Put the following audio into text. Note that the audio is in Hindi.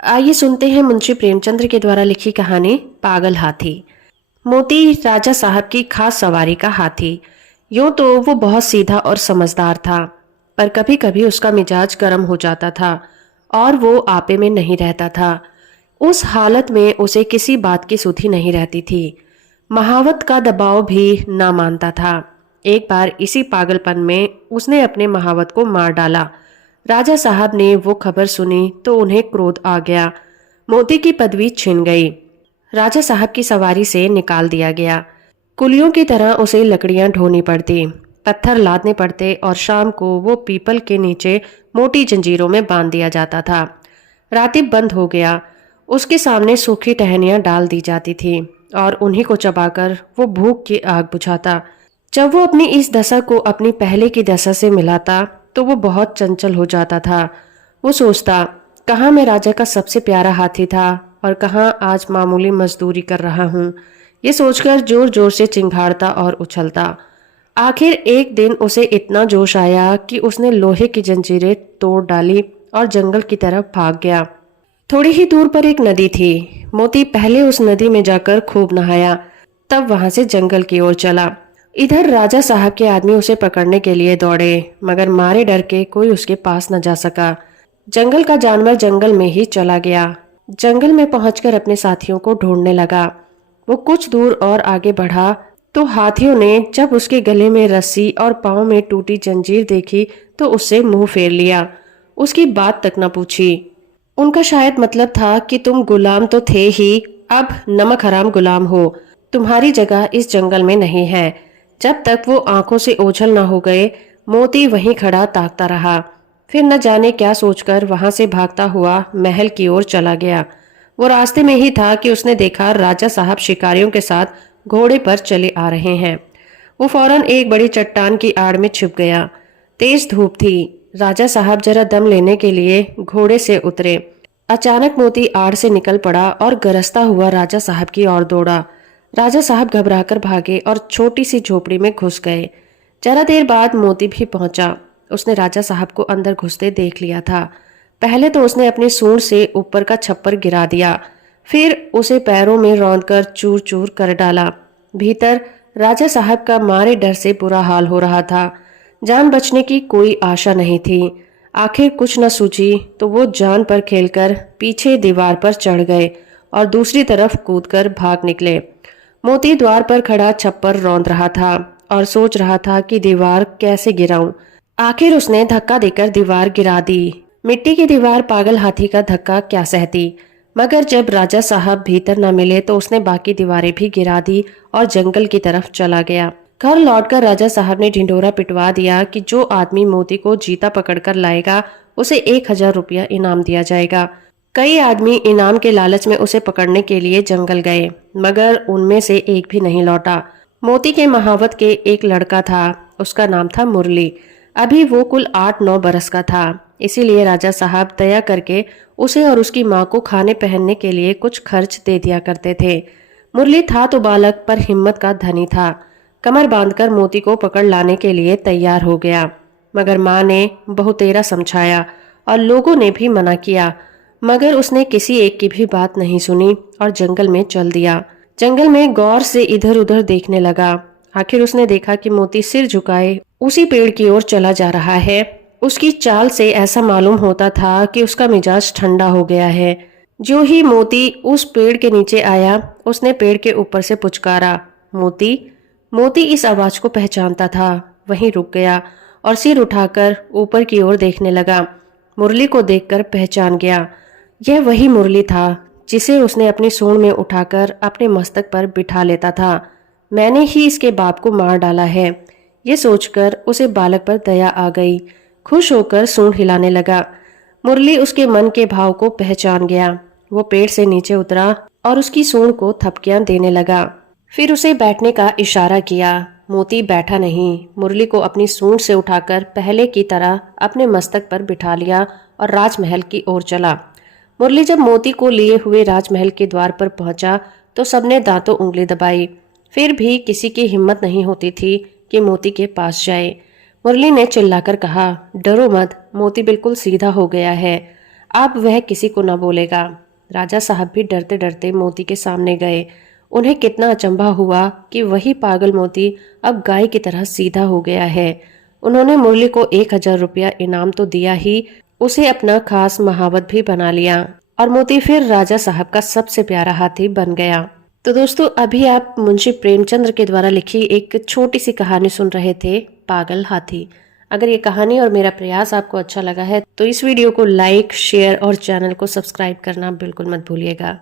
आइए सुनते हैं मुंशी प्रेमचंद्र के द्वारा लिखी कहानी पागल हाथी। मोती राजा साहब की खास सवारी का हाथी। यूं तो वो बहुत सीधा और समझदार था, पर कभी कभी उसका मिजाज गर्म हो जाता था और वो आपे में नहीं रहता था। उस हालत में उसे किसी बात की सुधि नहीं रहती थी। महावत का दबाव भी ना मानता था। एक बार इसी पागलपन में उसने अपने महावत को मार डाला। राजा साहब ने वो खबर सुनी तो उन्हें क्रोध आ गया। मोती की पदवी छिन गई। राजा साहब की सवारी से निकाल दिया गया। कुलियों की तरह उसे लकड़ियां ढोनी पड़ती, पत्थर लादने पड़ते और शाम को वो पीपल के नीचे मोटी जंजीरों में बांध दिया जाता था। रातिब बंद हो गया। उसके सामने सूखी टहनियां डाल दी जाती थी और उन्हीं को चबाकर वो भूख की आग बुझाता। जब वो अपनी इस दशा को अपनी पहले की दशा से मिलाता तो वो बहुत चंचल हो जाता था। वो सोचता, कहाँ मैं राजा का सबसे प्यारा हाथी था और कहाँ आज मामूली मजदूरी कर रहा हूँ। ये सोचकर जोर जोर से चिंघाड़ता और उछलता। आखिर एक दिन उसे इतना जोश आया कि उसने लोहे की जंजीरें तोड़ डाली और जंगल की तरफ भाग गया। थोड़ी ही दूर पर एक नदी थी। मोती पहले उस नदी में जाकर खूब नहाया, तब वहां से जंगल की ओर चला। इधर राजा साहब के आदमी उसे पकड़ने के लिए दौड़े, मगर मारे डर के कोई उसके पास न जा सका। जंगल का जानवर जंगल में ही चला गया। जंगल में पहुंचकर अपने साथियों को ढूंढने लगा। वो कुछ दूर और आगे बढ़ा तो हाथियों ने जब उसके गले में रस्सी और पांव में टूटी जंजीर देखी तो उससे मुंह फेर लिया। उसकी बात तक न पूछी। उनका शायद मतलब था कि तुम गुलाम तो थे ही, अब नमक हराम गुलाम हो। तुम्हारी जगह इस जंगल में नहीं है। जब तक वो आंखों से ओझल न हो गए, मोती वहीं खड़ा ताकता रहा। फिर न जाने क्या सोचकर वहां से भागता हुआ महल की ओर चला गया। वो रास्ते में ही था कि उसने देखा राजा साहब शिकारियों के साथ घोड़े पर चले आ रहे हैं। वो फौरन एक बड़ी चट्टान की आड़ में छिप गया। तेज धूप थी। राजा साहब जरा दम लेने के लिए घोड़े से उतरे। अचानक मोती आड़ से निकल पड़ा और गरजता हुआ राजा साहब की ओर दौड़ा। राजा साहब घबराकर भागे और छोटी सी झोपड़ी में घुस गए। जरा देर बाद मोती भी पहुंचा। उसने राजा साहब को अंदर घुसते देख लिया था। पहले तो उसने अपनी सूंड से ऊपर का छप्पर गिरा दिया, फिर उसे पैरों में रौंदकर चूर चूर कर डाला। भीतर राजा साहब का मारे डर से बुरा हाल हो रहा था। जान बचने की कोई आशा नहीं थी। आखिर कुछ न सूझी तो वो जान पर खेलकर पीछे दीवार पर चढ़ गए और दूसरी तरफ कूदकर भाग निकले। मोती द्वार पर खड़ा छप्पर रौंद रहा था और सोच रहा था कि दीवार कैसे गिराऊं। आखिर उसने धक्का देकर दीवार गिरा दी। मिट्टी की दीवार पागल हाथी का धक्का क्या सहती। मगर जब राजा साहब भीतर न मिले तो उसने बाकी दीवारें भी गिरा दी और जंगल की तरफ चला गया। घर लौटकर राजा साहब ने ढिंढोरा पिटवा दिया कि जो आदमी मोती को जीता पकड़कर लाएगा उसे 1,000 रुपया इनाम दिया जाएगा। कई आदमी इनाम के लालच में उसे पकड़ने के लिए जंगल गए, मगर उनमें से एक भी नहीं लौटा। मोती के महावत के एक लड़का था, उसका नाम था मुरली। अभी वो कुल 8-9 बरस का था। इसीलिए राजा साहब दया करके उसे और उसकी माँ को खाने पहनने के लिए कुछ खर्च दे दिया करते थे। मुरली था तो बालक, पर हिम्मत का धनी था। कमर बांधकर मोती को पकड़ लाने के लिए तैयार हो गया, मगर माँ ने बहुतेरा समझाया और लोगों ने भी मना किया, मगर उसने किसी एक की भी बात नहीं सुनी और जंगल में चल दिया। जंगल में गौर से इधर उधर देखने लगा। आखिर उसने देखा कि मोती सिर झुकाए उसी पेड़ की ओर चला जा रहा है। उसकी चाल से ऐसा मालूम होता था कि उसका मिजाज ठंडा हो गया है। जो ही मोती उस पेड़ के नीचे आया, उसने पेड़ के ऊपर से पुचकारा, मोती। मोती इस आवाज को पहचानता था, वहीं रुक गया और सिर उठाकर ऊपर की ओर देखने लगा। मुरली को देखकर पहचान गया। यह वही मुरली था जिसे उसने अपनी सूंड में उठाकर अपने मस्तक पर बिठा लेता था। मैंने ही इसके बाप को मार डाला है। ये सोचकर उसे बालक पर दया आ गई। खुश होकर सूंड हिलाने लगा। मुरली उसके मन के भाव को पहचान गया। वो पेड़ से नीचे उतरा और उसकी सूंड को थपकियां देने लगा। फिर उसे बैठने का इशारा किया। मोती बैठा नहीं। मुरली को अपनी सूंड से उठाकर पहले की तरह अपने मस्तक पर बिठा लिया और राजमहल की ओर चला। मुरली जब मोती को लिए हुए राजमहल के द्वार पर पहुंचा तो सबने दांतों उंगली दबाई। फिर भी किसी की हिम्मत नहीं होती थी कि मोती के पास जाए। मुरली ने चिल्लाकर कहा, डरो मत, मोती बिल्कुल सीधा हो गया है। अब वह किसी को न बोलेगा। राजा साहब भी डरते डरते मोती के सामने गए। उन्हें कितना अचंभा हुआ कि वही पागल मोती अब गाय की तरह सीधा हो गया है। उन्होंने मुरली को 1000 रुपया इनाम तो दिया ही, उसे अपना खास महावत भी बना लिया और मोती फिर राजा साहब का सबसे प्यारा हाथी बन गया। तो दोस्तों, अभी आप मुंशी प्रेमचंद्र के द्वारा लिखी एक छोटी सी कहानी सुन रहे थे, पागल हाथी। अगर ये कहानी और मेरा प्रयास आपको अच्छा लगा है तो इस वीडियो को लाइक, शेयर और चैनल को सब्सक्राइब करना बिल्कुल मत भूलिएगा।